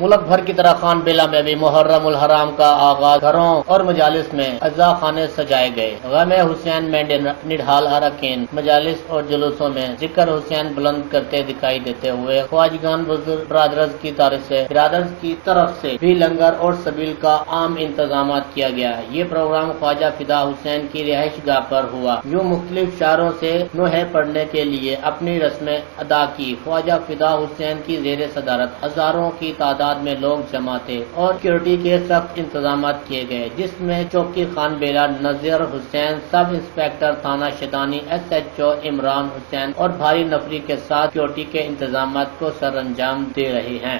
मुल्क भर की तरह खान बेला में भी मुहर्रम उल हराम का आगाज घरों और मजालिस में अज़ा खाने सजाए गए। गम हुसैन में निढाल अरकान मजालिस और जुलूसों में जिक्र हुसैन बुलंद करते दिखाई देते हुए ख्वाजगान बुजुर्ग ब्रादर्स की तरफ से भी लंगर और सबील का आम इंतजाम किया गया। ये प्रोग्राम ख्वाजा फिदा हुसैन की रिहाइश गाह पर हुआ। यूँ मुख्तलिफ शायरों से नोहे पढ़ने के लिए अपनी रस्में अदा की। ख्वाजा फिदा हुसैन की जेर सदारत हजारों की तादाद में लोग जमा थे और सिक्योरिटी के सख्त इंतजाम किए गए, जिसमें चौकी खान बेला, नजीर हुसैन, सब इंस्पेक्टर थाना शदानी, SHO इमरान हुसैन और भारी नफरी के साथ सिक्योरिटी के इंतजाम को सर अंजाम दे रहे हैं।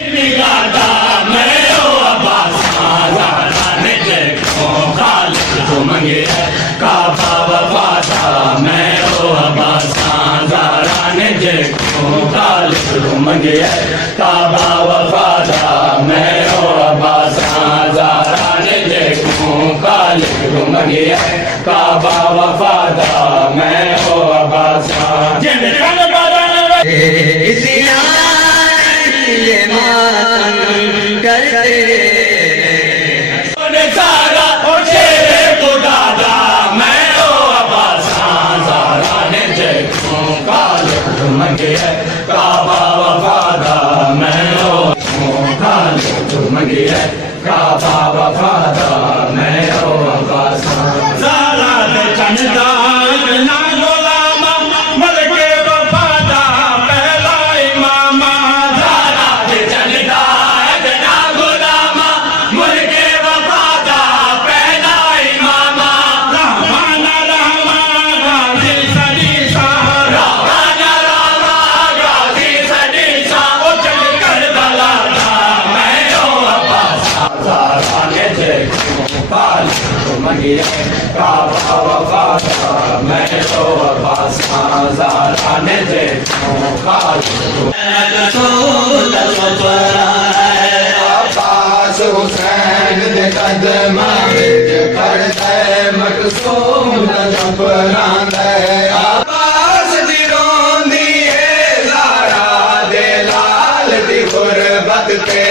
हुसैन दे कदमां विच खड़दा मकसूम दा चपरांदा अब्बास दी रोंदी ए ज़ारा दे लाल दी गुरबत ते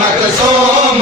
मकसूम